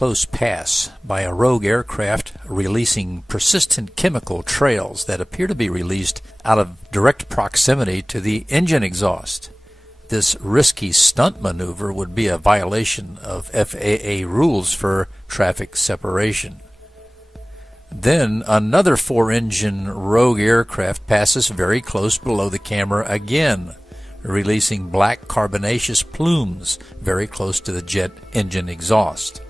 close pass by a rogue aircraft releasing persistent chemical trails that appear to be released out of direct proximity to the engine exhaust. This risky stunt maneuver would be a violation of FAA rules for traffic separation. Then another four-engine rogue aircraft passes very close below the camera again, releasing black carbonaceous plumes very close to the jet engine exhaust.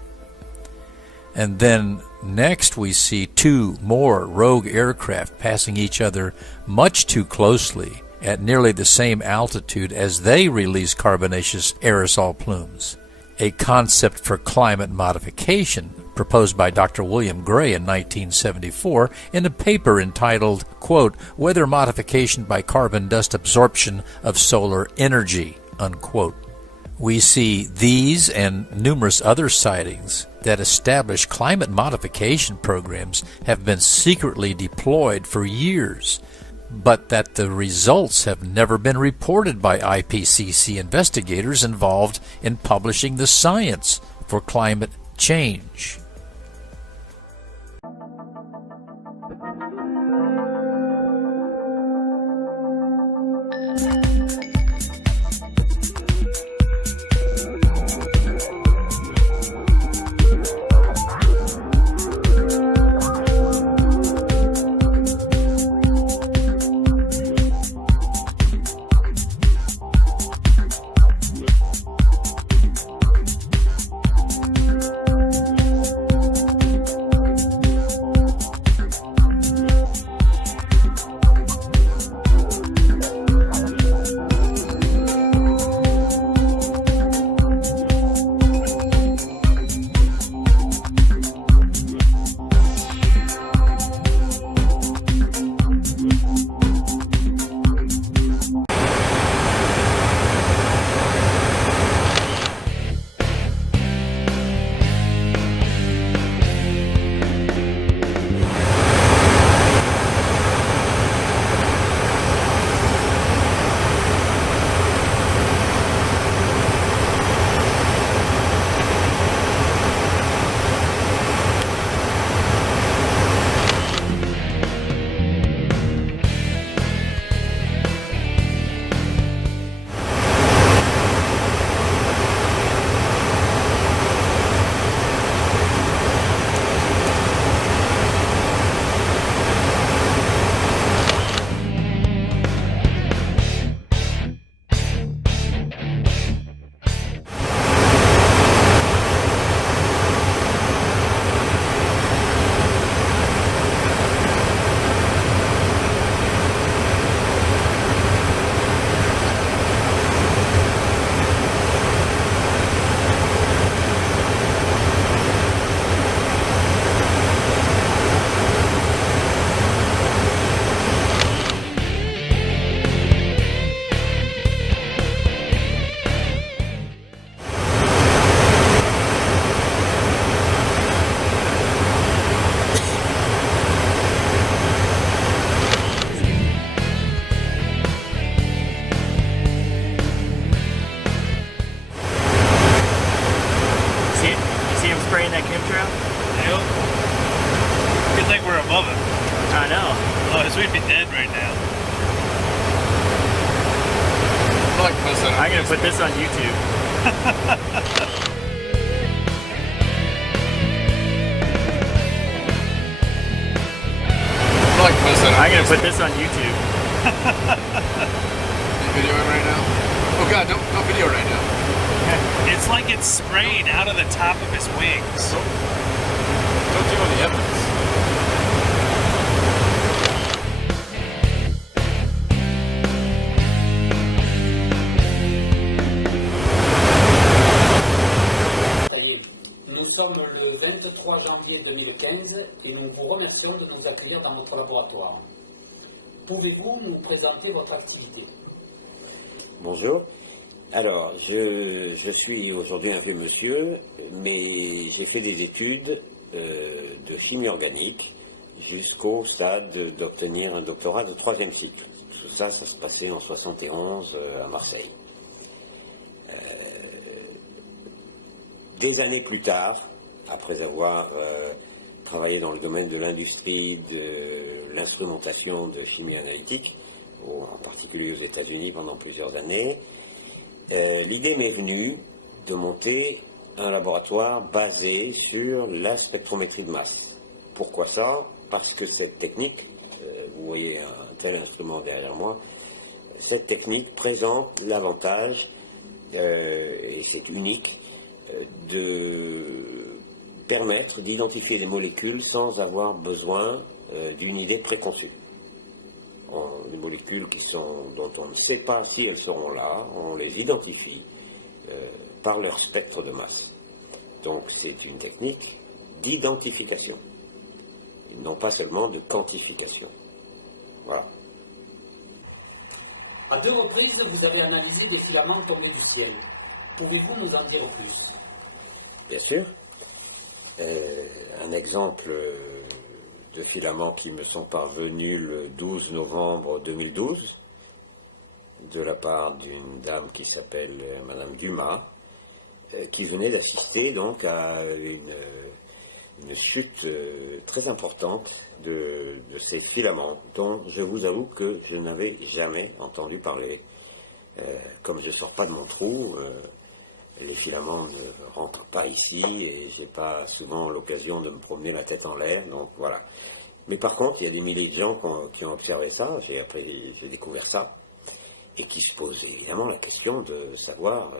And then next we see two more rogue aircraft passing each other much too closely at nearly the same altitude as they release carbonaceous aerosol plumes, a concept for climate modification proposed by Dr. William Gray in 1974 in a paper entitled, quote, "Weather Modification by Carbon Dust Absorption of Solar Energy," unquote. We see these and numerous other sightings that establish climate modification programs have been secretly deployed for years, but that the results have never been reported by IPCC investigators involved in publishing the science for climate change. We'd be dead right now. I'm gonna put this on YouTube. I'm gonna put this on YouTube. You videoing right now? Oh God, don't video right now. It's like it's sprayed out of the top of his wings. Don't do any evidence. Nous sommes le 23 janvier 2015 et nous vous remercions de nous accueillir dans notre laboratoire. Pouvez-vous nous présenter votre activité? Bonjour. Alors, je suis aujourd'hui un vieux monsieur, mais j'ai fait des études de chimie organique jusqu'au stade d'obtenir un doctorat de 3e cycle. Tout ça, ça se passait en 71 à Marseille. Des années plus tard, après avoir travaillé dans le domaine de l'industrie, de l'instrumentation de chimie analytique, en particulier aux États-Unis pendant plusieurs années, l'idée m'est venue de monter un laboratoire basé sur la spectrométrie de masse. Pourquoi ça? Parce que cette technique, vous voyez un tel instrument derrière moi, cette technique présente l'avantage, et c'est unique, de permettre d'identifier des molécules sans avoir besoin d'une idée préconçue. Des molécules dont on ne sait pas si elles seront là, on les identifie par leur spectre de masse. Donc c'est une technique d'identification, non pas seulement de quantification. Voilà. À 2 reprises, vous avez analysé des filaments tombés du ciel. Pouvez-vous nous en dire plus? Bien sûr. Un exemple de filaments qui me sont parvenus le 12 novembre 2012 de la part d'une dame qui s'appelle Madame Dumas, qui venait d'assister donc à une chute très importante de ces filaments, dont je vous avoue que je n'avais jamais entendu parler. Comme je ne sors pas de mon trou, les filaments ne rentrent pas ici et j'ai pas souvent l'occasion de me promener la tête en l'air, donc voilà. Mais par contre, il y a des milliers de gens qui ont observé ça, j'ai découvert ça, et qui se posent évidemment la question de savoir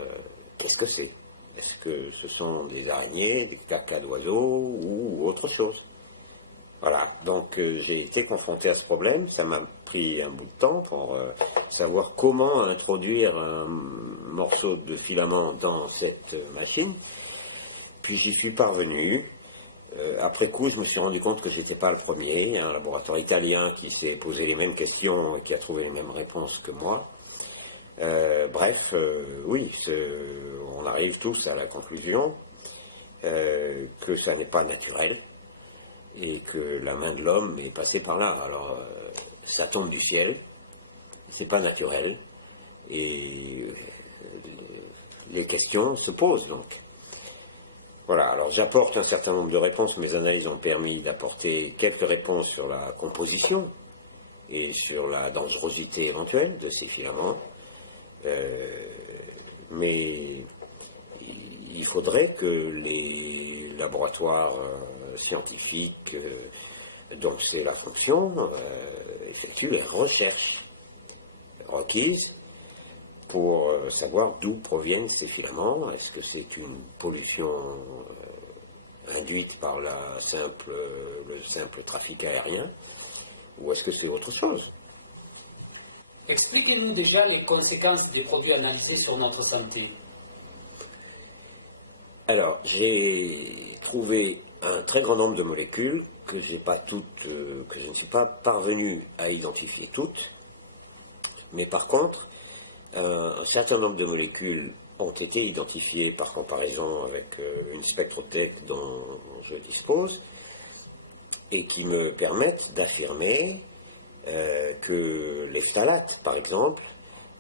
qu'est-ce que c'est. Est-ce que ce sont des araignées, des cacas d'oiseaux ou autre chose? Voilà, donc j'ai été confronté à ce problème, ça m'a pris un bout de temps pour savoir comment introduire un morceau de filament dans cette machine, puis j'y suis parvenu. Après coup, je me suis rendu compte que je n'étais pas le premier, il y a un laboratoire italien qui s'est posé les mêmes questions et qui a trouvé les mêmes réponses que moi. Bref, oui, on arrive tous à la conclusion que ça n'est pas naturel et que la main de l'homme est passée par là. Alors, ça tombe du ciel, c'est pas naturel, et les questions se posent donc. Voilà, alors j'apporte un certain nombre de réponses, mes analyses ont permis d'apporter quelques réponses sur la composition et sur la dangerosité éventuelle de ces filaments. Mais il faudrait que les laboratoires scientifiques, dont c'est la fonction, effectuent les recherches requises pour savoir d'où proviennent ces filaments. Est-ce que c'est une pollution induite par le simple trafic aérien, ou est-ce que c'est autre chose? Expliquez-nous déjà les conséquences des produits analysés sur notre santé. Alors, j'ai trouvé un très grand nombre de molécules que je ne suis pas parvenu à identifier toutes, mais par contre, un certain nombre de molécules ont été identifiées par comparaison avec une spectrothèque dont je dispose et qui me permettent d'affirmer que les phtalates, par exemple,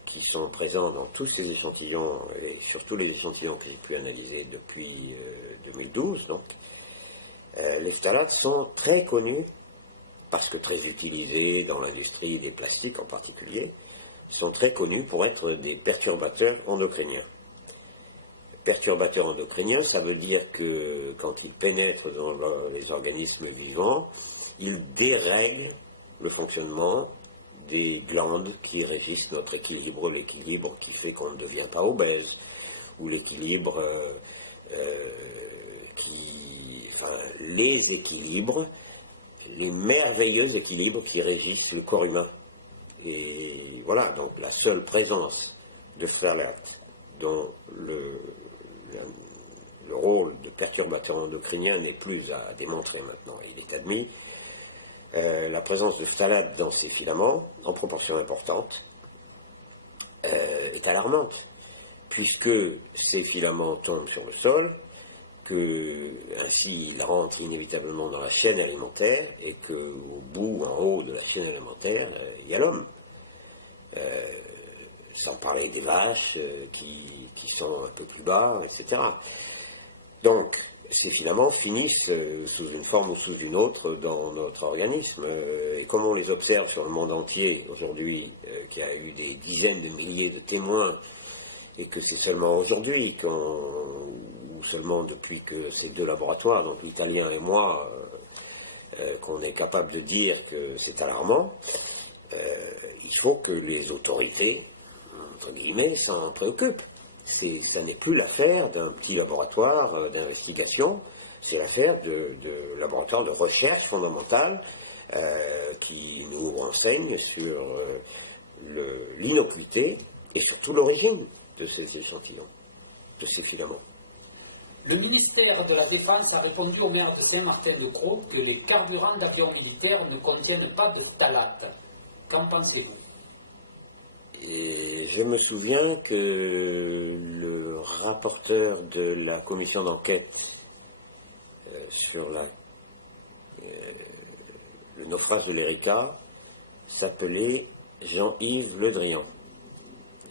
qui sont présents dans tous ces échantillons, et surtout les échantillons que j'ai pu analyser depuis 2012, donc, les phtalates sont très connus, parce que très utilisés dans l'industrie des plastiques en particulier, sont très connus pour être des perturbateurs endocriniens. Perturbateurs endocriniens, ça veut dire que quand ils pénètrent dans les organismes vivants, ils dérèglent le fonctionnement des glandes qui régissent notre équilibre, l'équilibre qui fait qu'on ne devient pas obèse, ou l'équilibre les équilibres, les merveilleux équilibres qui régissent le corps humain. Et voilà, donc la seule présence de phtalates dont le rôle de perturbateur endocrinien n'est plus à démontrer maintenant, il est admis. La présence de phtalates dans ces filaments, en proportion importante, est alarmante, puisque ces filaments tombent sur le sol, que ainsi ils rentrent inévitablement dans la chaîne alimentaire, et qu'au bout, en haut de la chaîne alimentaire, il y a l'homme. Sans parler des vaches qui sont un peu plus bas, etc. Donc, ces filaments finissent sous une forme ou sous une autre dans notre organisme. Et comme on les observe sur le monde entier aujourd'hui, qu'il y a eu des dizaines de milliers de témoins, et que c'est seulement aujourd'hui, ou seulement depuis que ces deux laboratoires, donc l'italien et moi, qu'on est capable de dire que c'est alarmant, il faut que les autorités, entre guillemets, s'en préoccupent. Ça n'est plus l'affaire d'un petit laboratoire d'investigation, c'est l'affaire de laboratoires de recherche fondamentale qui nous renseignent sur l'innocuité et surtout l'origine de ces échantillons, de ces filaments. Le ministère de la Défense a répondu au maire de Saint-Martin-de-Crau que les carburants d'avions militaires ne contiennent pas de phtalates. Qu'en pensez-vous? Et je me souviens que le rapporteur de la commission d'enquête sur le naufrage de l'Erika s'appelait Jean-Yves Le Drian.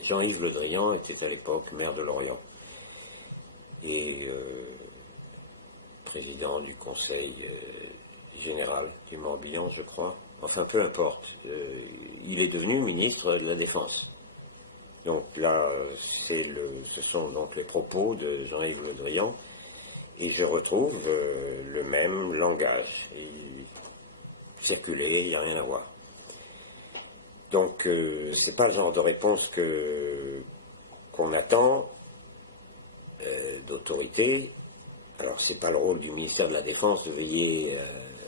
Jean-Yves Le Drian était à l'époque maire de Lorient et président du conseil général du Morbihan, je crois. Enfin, peu importe. Il est devenu ministre de la Défense. Donc là, ce sont donc les propos de Jean-Yves Le Drian, et je retrouve le même langage. Circuler, il n'y a rien à voir. Donc, c'est pas le genre de réponse qu'on attend d'autorité. Alors, c'est pas le rôle du ministère de la Défense de veiller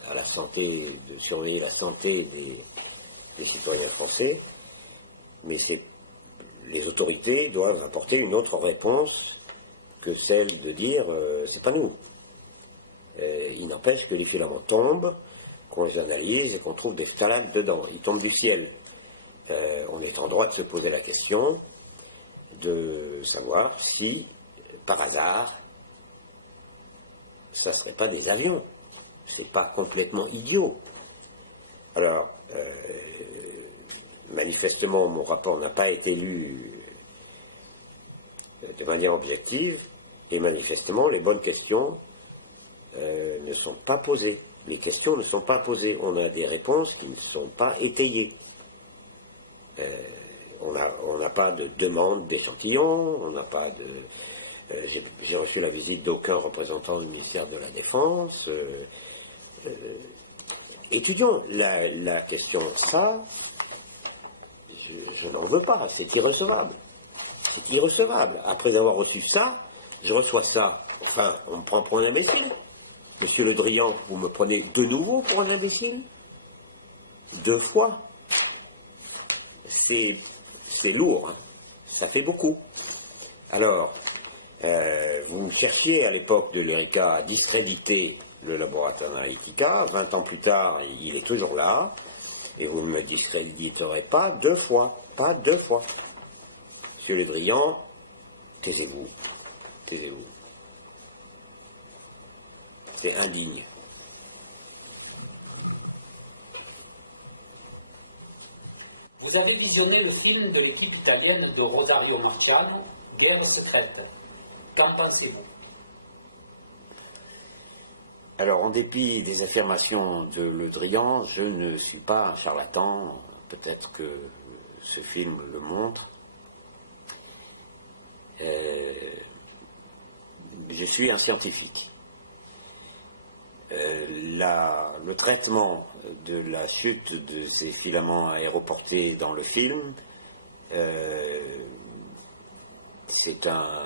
à la santé, de surveiller la santé des citoyens français, mais les autorités doivent apporter une autre réponse que celle de dire c'est pas nous. Il n'empêche que les filaments tombent, qu'on les analyse et qu'on trouve des phtalates dedans. Ils tombent du ciel. On est en droit de se poser la question de savoir si, par hasard, ça ne serait pas des avions. C'est pas complètement idiot. Alors, manifestement, mon rapport n'a pas été lu de manière objective, et manifestement, les bonnes questions ne sont pas posées. Les questions ne sont pas posées. On a des réponses qui ne sont pas étayées. On n'a pas de demande d'échantillon, on n'a pas de... J'ai reçu la visite d'aucun représentant du ministère de la Défense. Étudions la question. Ça, je n'en veux pas, c'est irrecevable. C'est irrecevable. Après avoir reçu ça, je reçois ça. Enfin, on me prend pour un imbécile. Monsieur Le Drian, vous me prenez de nouveau pour un imbécile? 2 fois. C'est lourd, hein. Ça fait beaucoup. Alors, vous cherchiez à l'époque de l'Erika à discréditer le laboratoire Analytica. 20 ans plus tard, il est toujours là, et vous ne me discréditerez pas 2 fois. Pas 2 fois. Monsieur Le Drian, taisez-vous. Taisez-vous. C'est indigne. Vous avez visionné le film de l'équipe italienne de Rosario Marciano, Guerre secrète. Qu'en pensez-vous? Alors, en dépit des affirmations de Le Drian, je ne suis pas un charlatan. Peut-être que ce film le montre. Je suis un scientifique. Le traitement de la chute de ces filaments aéroportés dans le film, c'est un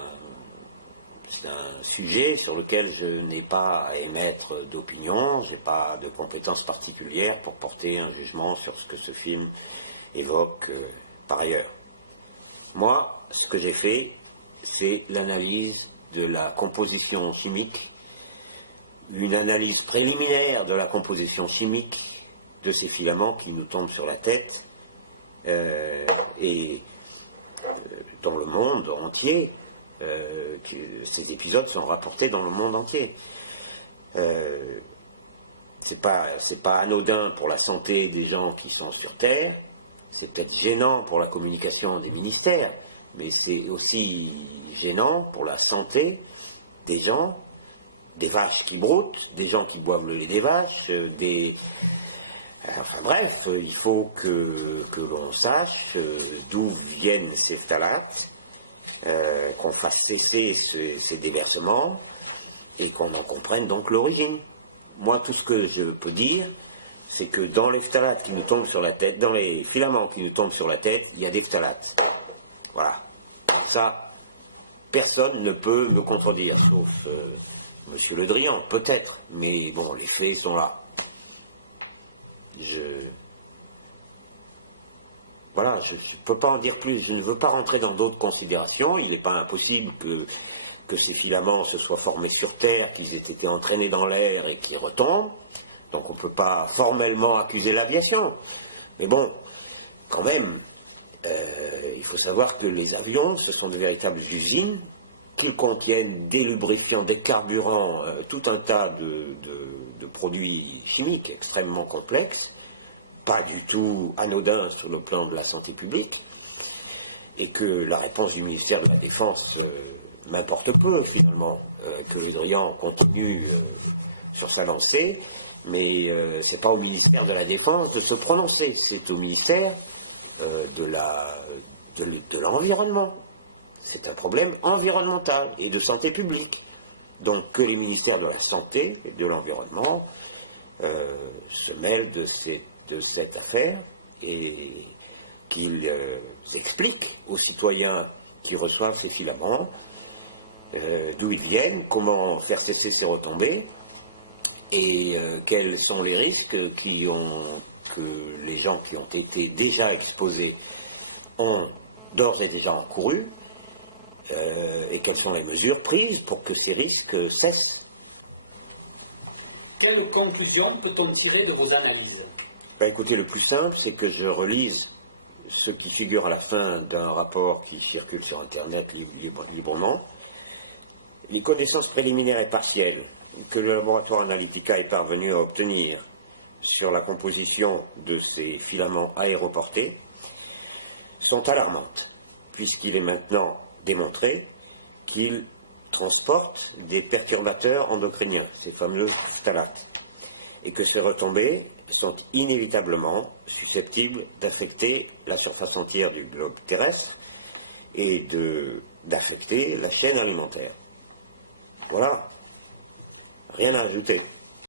sujet sur lequel je n'ai pas à émettre d'opinion, je n'ai pas de compétences particulières pour porter un jugement sur ce que ce film évoque par ailleurs. Moi, ce que j'ai fait, c'est l'analyse de la composition chimique, une analyse préliminaire de la composition chimique de ces filaments qui nous tombent sur la tête et dans le monde entier. Ces épisodes sont rapportés dans le monde entier. C'est pas anodin pour la santé des gens qui sont sur Terre, c'est peut-être gênant pour la communication des ministères, mais c'est aussi gênant pour la santé des gens des vaches qui broutent, des gens qui boivent le lait des vaches, Enfin bref, il faut que l'on sache d'où viennent ces phtalates, qu'on fasse cesser ces déversements et qu'on en comprenne donc l'origine. Moi, tout ce que je peux dire, c'est que dans les phtalates qui nous tombent sur la tête, dans les filaments qui nous tombent sur la tête, il y a des phtalates. Voilà. Ça, personne ne peut me contredire, sauf Monsieur Le Drian, peut-être, mais bon, les faits sont là. Voilà, je ne peux pas en dire plus, je ne veux pas rentrer dans d'autres considérations, il n'est pas impossible que ces filaments se soient formés sur Terre, qu'ils aient été entraînés dans l'air et qu'ils retombent, donc on ne peut pas formellement accuser l'aviation. Mais bon, quand même, il faut savoir que les avions, ce sont de véritables usines, qu'ils contiennent des lubrifiants, des carburants, tout un tas de produits chimiques extrêmement complexes, pas du tout anodins sur le plan de la santé publique, et que la réponse du ministère de la Défense m'importe peu, finalement, que Le Drian continue sur sa lancée, mais c'est pas au ministère de la Défense de se prononcer, c'est au ministère de l'environnement. C'est un problème environnemental et de santé publique. Donc que les ministères de la Santé et de l'Environnement se mêlent de cette affaire et qu'ils expliquent aux citoyens qui reçoivent ces filaments d'où ils viennent, comment faire cesser ces retombées et quels sont les risques que les gens qui ont été déjà exposés ont d'ores et déjà encourus. Et quelles sont les mesures prises pour que ces risques cessent. Quelle conclusion peut-on tirer de vos analyses? Écoutez, le plus simple, c'est que je relise ce qui figure à la fin d'un rapport qui circule sur Internet librement. Les connaissances préliminaires et partielles que le laboratoire Analytica est parvenu à obtenir sur la composition de ces filaments aéroportés sont alarmantes, puisqu'il est maintenant démontré qu'ils transportent des perturbateurs endocriniens, ces fameux phtalates, et que ces retombées sont inévitablement susceptibles d'affecter la surface entière du globe terrestre et d'affecter la chaîne alimentaire. Voilà, rien à ajouter.